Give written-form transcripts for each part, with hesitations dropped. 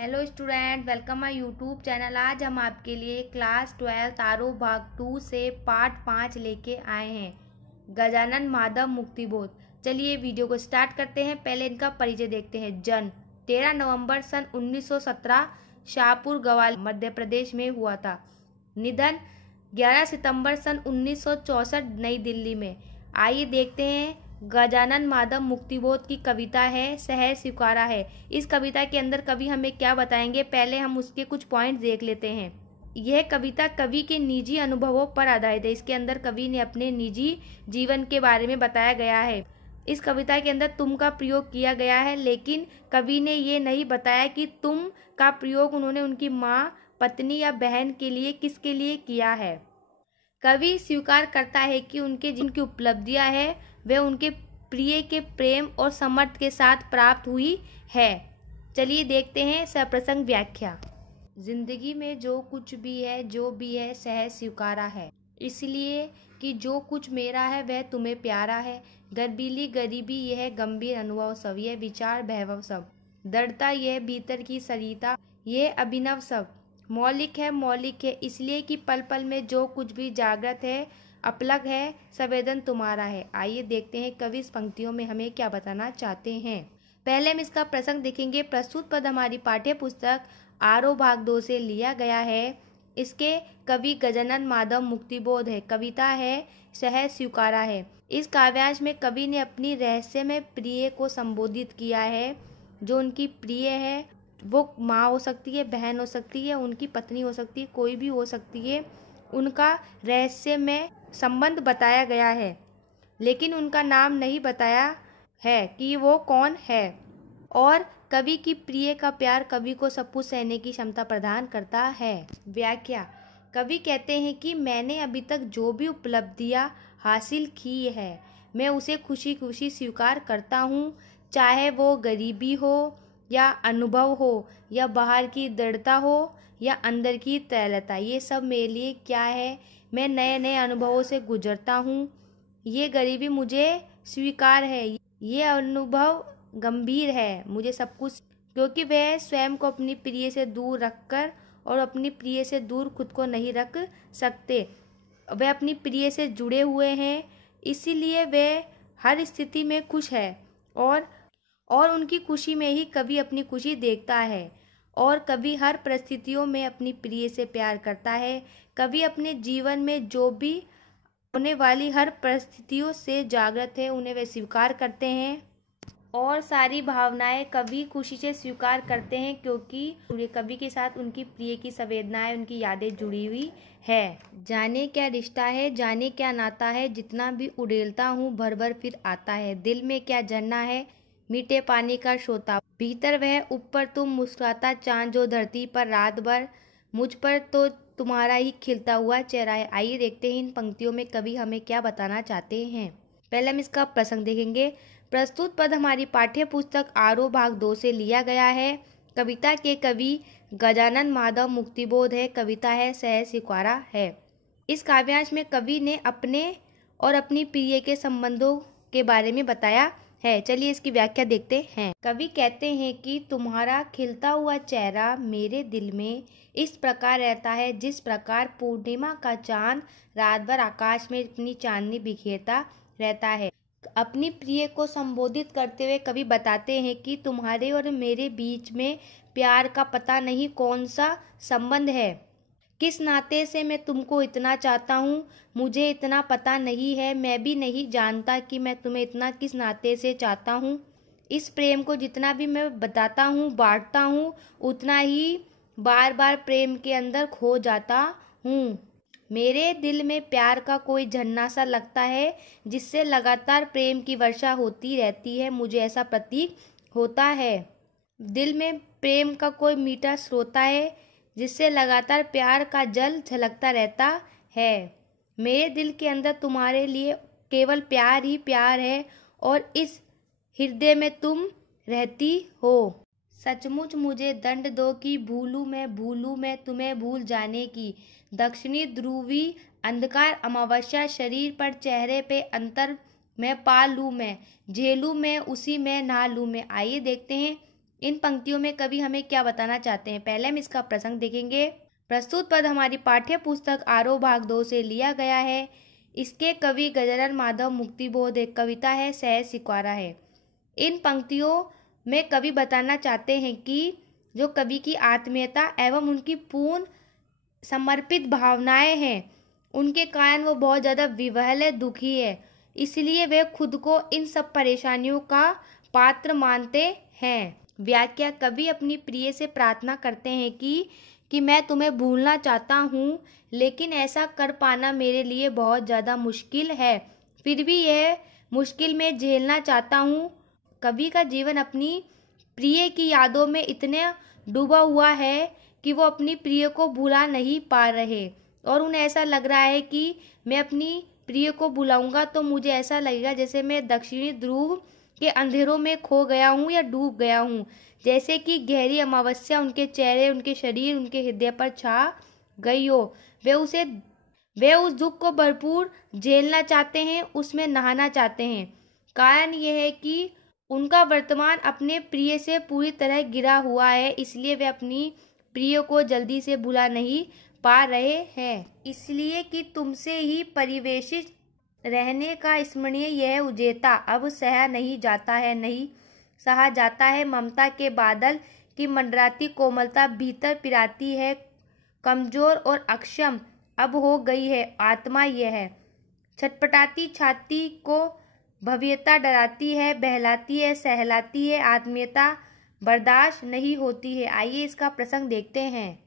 Hello student, welcome my YouTube channel. आज हम आपके लिए क्लास 12 आरोह भाग 2 से पार्ट 5 लेके आए हैं, गजानन माधव मुक्तिबोध। चलिए वीडियो को स्टार्ट करते हैं। पहले इनका परिचय देखते हैं। जन्म 13 नवंबर सन 1917 शाहपुर ग्वालियर मध्य प्रदेश में हुआ था। निधन 11 सितंबर सन 1964 नई दिल्ली में। आइए देखते हैं। गजानन माधव मुक्तिबोध की कविता है शहर स्वीकारा है। इस कविता के अंदर कवि हमें क्या बताएंगे, पहले हम उसके कुछ पॉइंट देख लेते हैं। यह कविता कवि के निजी अनुभवों पर आधारित है। इसके अंदर कवि ने अपने निजी जीवन के बारे में बताया गया है। इस कविता के अंदर तुम का प्रयोग किया गया है, लेकिन कवि ने ये नहीं बताया कि तुम का प्रयोग उन्होंने उनकी माँ, पत्नी या बहन के लिए किसके लिए किया है। कवि स्वीकार करता है कि उनके जिनकी उपलब्धियां है वे उनके प्रिय के प्रेम और समर्थ के साथ प्राप्त हुई है। चलिए देखते हैं सप्रसंग व्याख्या। जिंदगी में जो कुछ भी है सहज स्वीकारा है, इसलिए कि जो कुछ मेरा है वह तुम्हें प्यारा है। गर्बीली गरीबी यह गंभीर अनुभव सब, यह विचार भैभव सब, दृढ़ता यह भीतर की सरिता, यह अभिनव सब। मौलिक है इसलिए कि पल पल में जो कुछ भी जागृत है, अपलग है, संवेदन तुम्हारा है। आइए देखते हैं कवि इस पंक्तियों में हमें क्या बताना चाहते हैं। पहले हम इसका प्रसंग देखेंगे। प्रस्तुत पद हमारी पाठ्य पुस्तक आरोह भाग 2 से लिया गया है। इसके कवि गजानन माधव मुक्तिबोध है। कविता है सहज स्वीकारा है। इस काव्यांश में कवि ने अपनी रहस्यमय प्रिय को संबोधित किया है। जो उनकी प्रिय है वो माँ हो सकती है, बहन हो सकती है, उनकी पत्नी हो सकती है, कोई भी हो सकती है। उनका रहस्यमय संबंध बताया गया है, लेकिन उनका नाम नहीं बताया है कि वो कौन है। और कवि की प्रिय का प्यार कवि को सब कुछ सहने की क्षमता प्रदान करता है। व्याख्या। कवि कहते हैं कि मैंने अभी तक जो भी उपलब्धियां हासिल की है, मैं उसे खुशी खुशी स्वीकार करता हूँ, चाहे वो गरीबी हो या अनुभव हो या बाहर की दृढ़ता हो या अंदर की तरलता। ये सब मेरे लिए क्या है, मैं नए नए अनुभवों से गुजरता हूँ। ये गरीबी मुझे स्वीकार है, ये अनुभव गंभीर है, मुझे सब कुछ, क्योंकि वह स्वयं को अपनी प्रिय से दूर रखकर और अपनी प्रिय से दूर खुद को नहीं रख सकते। वे अपनी प्रिय से जुड़े हुए हैं, इसीलिए वे हर स्थिति में खुश है और उनकी खुशी में ही कवि अपनी खुशी देखता है। और कवि हर परिस्थितियों में अपनी प्रिय से प्यार करता है। कवि अपने जीवन में जो भी होने वाली हर परिस्थितियों से जागृत है, उन्हें वे स्वीकार करते हैं। और सारी भावनाएं कवि खुशी से स्वीकार करते हैं, क्योंकि कवि के साथ उनकी प्रिय की संवेदनाएं, उनकी यादें जुड़ी हुई है। जाने क्या रिश्ता है, जाने क्या नाता है, जितना भी उड़ेलता हूँ भर भर फिर आता है। दिल में क्या झरना है, मीठे पानी का सोता, भीतर वह ऊपर तुम मुस्कुराता चांद जो धरती पर रात भर, मुझ पर तो तुम्हारा ही खिलता हुआ चेहरा है। आइए देखते हैं इन पंक्तियों में कवि हमें क्या बताना चाहते हैं। पहले हम इसका प्रसंग देखेंगे। प्रस्तुत पद हमारी पाठ्य पुस्तक आरोह भाग 2 से लिया गया है। कविता के कवि गजानन माधव मुक्तिबोध है। कविता है सहज स्वीकारा है। इस काव्यांश में कवि ने अपने और अपनी प्रिय के संबंधों के बारे में बताया है। चलिए इसकी व्याख्या देखते हैं। कवि कहते हैं कि तुम्हारा खिलता हुआ चेहरा मेरे दिल में इस प्रकार रहता है जिस प्रकार पूर्णिमा का चांद रात भर आकाश में अपनी चांदनी बिखेरता रहता है। अपनी प्रिय को संबोधित करते हुए कवि बताते हैं कि तुम्हारे और मेरे बीच में प्यार का पता नहीं कौन सा संबंध है, किस नाते से मैं तुमको इतना चाहता हूँ, मुझे इतना पता नहीं है। मैं भी नहीं जानता कि मैं तुम्हें इतना किस नाते से चाहता हूँ। इस प्रेम को जितना भी मैं बताता हूँ, बांटता हूँ, उतना ही बार बार प्रेम के अंदर खो जाता हूँ। मेरे दिल में प्यार का कोई झरना सा लगता है, जिससे लगातार प्रेम की वर्षा होती रहती है। मुझे ऐसा प्रतीक होता है। दिल में प्रेम का कोई मीठा स्रोत है, जिससे लगातार प्यार का जल झलकता रहता है। मेरे दिल के अंदर तुम्हारे लिए केवल प्यार ही प्यार है और इस हृदय में तुम रहती हो। सचमुच मुझे दंड दो कि भूलूं मैं तुम्हें भूल जाने की। दक्षिणी ध्रुवी अंधकार अमावस्या शरीर पर चेहरे पे अंतर मैं पा लूं, मैं झेलूं, मैं उसी में नहा लूं मैं। आइए देखते हैं इन पंक्तियों में कवि हमें क्या बताना चाहते हैं? पहले हम इसका प्रसंग देखेंगे। प्रस्तुत पद हमारी पाठ्य पुस्तक आरोह भाग 2 से लिया गया है। इसके कवि गजानन माधव मुक्तिबोध, एक कविता है, सहज स्वीकारा है। इन पंक्तियों में कवि बताना चाहते हैं कि जो कवि की आत्मीयता एवं उनकी पूर्ण समर्पित भावनाएं हैं, उनके कारण वो बहुत ज़्यादा विवहल है, दुखी है, इसलिए वे खुद को इन सब परेशानियों का पात्र मानते हैं। व्याख्या। कवि अपनी प्रिय से प्रार्थना करते हैं कि मैं तुम्हें भूलना चाहता हूँ, लेकिन ऐसा कर पाना मेरे लिए बहुत ज़्यादा मुश्किल है, फिर भी यह मुश्किल में झेलना चाहता हूँ। कवि का जीवन अपनी प्रिय की यादों में इतने डूबा हुआ है कि वो अपनी प्रिय को भुला नहीं पा रहे, और उन्हें ऐसा लग रहा है कि मैं अपनी प्रिय को भुलाऊंगा तो मुझे ऐसा लगेगा जैसे मैं दक्षिणी ध्रुव के अंधेरों में खो गया हूँ या डूब गया हूँ, जैसे कि गहरी अमावस्या उनके चेहरे, उनके शरीर, उनके हृदय पर छा गई हो। वे उस दुख को भरपूर झेलना चाहते हैं, उसमें नहाना चाहते हैं। कारण यह है कि उनका वर्तमान अपने प्रिय से पूरी तरह गिरा हुआ है, इसलिए वे अपनी प्रिय को जल्दी से भुला नहीं पा रहे हैं। इसलिए कि तुमसे ही परिवेशित रहने का स्मरणीय यह उजेता अब सहा नहीं जाता है, नहीं सहा जाता है। ममता के बादल की मंडराती कोमलता भीतर पिराती है, कमजोर और अक्षम अब हो गई है आत्मा। यह है छटपटाती छाती को भव्यता डराती है, बहलाती है, सहलाती है, आत्मीयता बर्दाश्त नहीं होती है। आइए इसका प्रसंग देखते हैं।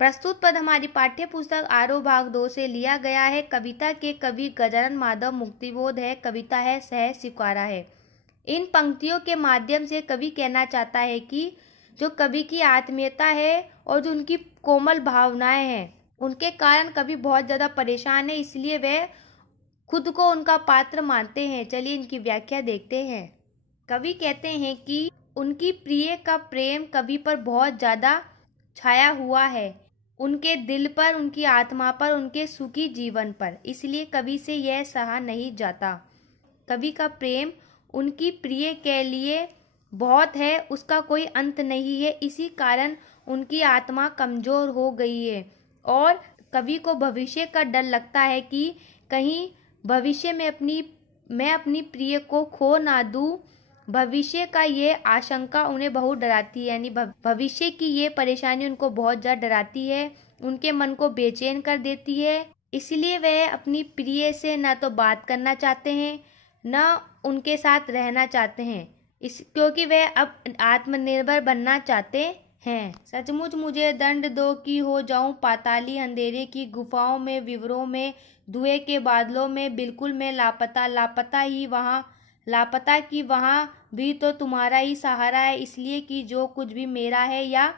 प्रस्तुत पद हमारी पाठ्य पुस्तक आरोह भाग 2 से लिया गया है। कविता के कवि गजानन माधव मुक्तिबोध है, कविता है, सहज स्वीकारा है। इन पंक्तियों के माध्यम से कवि कहना चाहता है कि जो कवि की आत्मीयता है और जो उनकी कोमल भावनाएं हैं, उनके कारण कवि बहुत ज़्यादा परेशान है, इसलिए वे खुद को उनका पात्र मानते हैं। चलिए इनकी व्याख्या देखते हैं। कवि कहते हैं कि उनकी प्रिय का प्रेम कवि पर बहुत ज़्यादा छाया हुआ है, उनके दिल पर, उनकी आत्मा पर, उनके सुखी जीवन पर, इसलिए कवि से यह सहा नहीं जाता। कवि का प्रेम उनकी प्रिय के लिए बहुत है, उसका कोई अंत नहीं है, इसी कारण उनकी आत्मा कमजोर हो गई है और कवि को भविष्य का डर लगता है कि कहीं भविष्य में मैं अपनी प्रिय को खो ना दूं। भविष्य का ये आशंका उन्हें बहुत डराती है, यानी भविष्य की ये परेशानी उनको बहुत ज़्यादा डराती है, उनके मन को बेचैन कर देती है। इसलिए वह अपनी प्रिय से ना तो बात करना चाहते हैं, न उनके साथ रहना चाहते हैं, क्योंकि वह अब आत्मनिर्भर बनना चाहते हैं। सचमुच मुझे दंड दो कि हो जाऊं पाताली अंधेरे की गुफाओं में, विवरों में, धुएं के बादलों में, बिल्कुल मैं लापता, लापता ही वहाँ, लापता कि वहाँ भी तो तुम्हारा ही सहारा है, इसलिए कि जो कुछ भी मेरा है या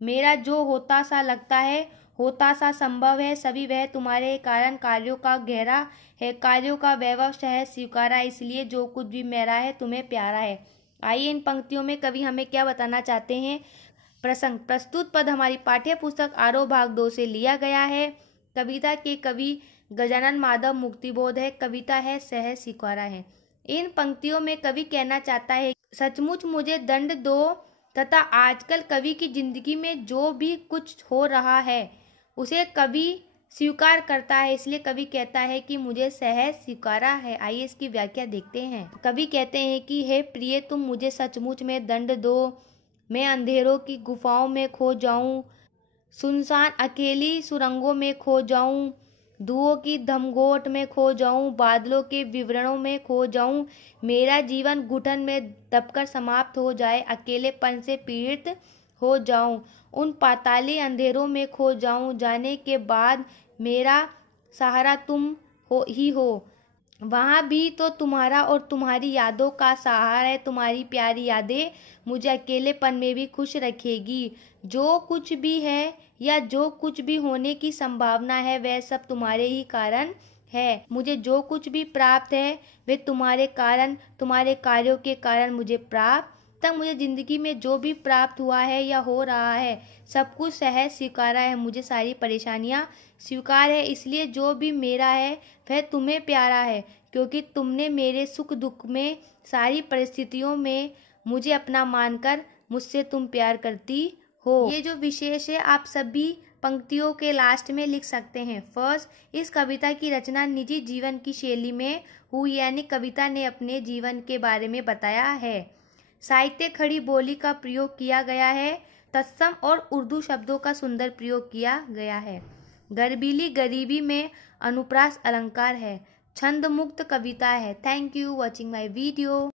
मेरा जो होता सा लगता है, होता सा संभव है, सभी वह तुम्हारे कारण कार्यों का गहरा है, कार्यों का वैभव सहज स्वीकारा, इसलिए जो कुछ भी मेरा है तुम्हें प्यारा है। आइए इन पंक्तियों में कवि हमें क्या बताना चाहते हैं। प्रसंग। प्रस्तुत पद हमारी पाठ्य पुस्तक आरोह भाग 2 से लिया गया है। कविता के कवि गजानन माधव मुक्तिबोध है, कविता है, सहज स्वीकारा है। इन पंक्तियों में कवि कहना चाहता है, सचमुच मुझे दंड दो, तथा आजकल कवि की जिंदगी में जो भी कुछ हो रहा है उसे कवि स्वीकार करता है, इसलिए कवि कहता है कि मुझे सहज स्वीकारा है। आइए इसकी व्याख्या देखते हैं। कवि कहते हैं कि हे प्रिय, तुम मुझे सचमुच में दंड दो, मैं अंधेरों की गुफाओं में खो जाऊं, सुनसान अकेली सुरंगों में खो जाऊं, धुओं की धमघोट में खो जाऊं, बादलों के विवरणों में खो जाऊं, मेरा जीवन घुटन में दबकर समाप्त हो जाए, अकेलेपन से पीड़ित हो जाऊं, उन पाताली अंधेरों में खो जाऊं, जाने के बाद मेरा सहारा तुम हो, वहाँ भी तो तुम्हारा और तुम्हारी यादों का सहारा है, तुम्हारी प्यारी यादें मुझे अकेलेपन में भी खुश रखेगी। जो कुछ भी है या जो कुछ भी होने की संभावना है वह सब तुम्हारे ही कारण है। मुझे जो कुछ भी प्राप्त है वे तुम्हारे कारण, तुम्हारे कार्यों के कारण मुझे प्राप्त। तक मुझे जिंदगी में जो भी प्राप्त हुआ है या हो रहा है सब कुछ सहज स्वीकारा है, मुझे सारी परेशानियाँ स्वीकार है, इसलिए जो भी मेरा है वह तुम्हें प्यारा है, क्योंकि तुमने मेरे सुख दुख में सारी परिस्थितियों में मुझे अपना मानकर मुझसे तुम प्यार करती हो। ये जो विशेष है आप सभी पंक्तियों के लास्ट में लिख सकते हैं। फर्स्ट, इस कविता की रचना निजी जीवन की शैली में हुई, यानी कविता ने अपने जीवन के बारे में बताया है। साहित्य खड़ी बोली का प्रयोग किया गया है। तत्सम और उर्दू शब्दों का सुंदर प्रयोग किया गया है। गर्बीली गरीबी में अनुप्रास अलंकार है। छंद मुक्त कविता है। Thank you watching my video.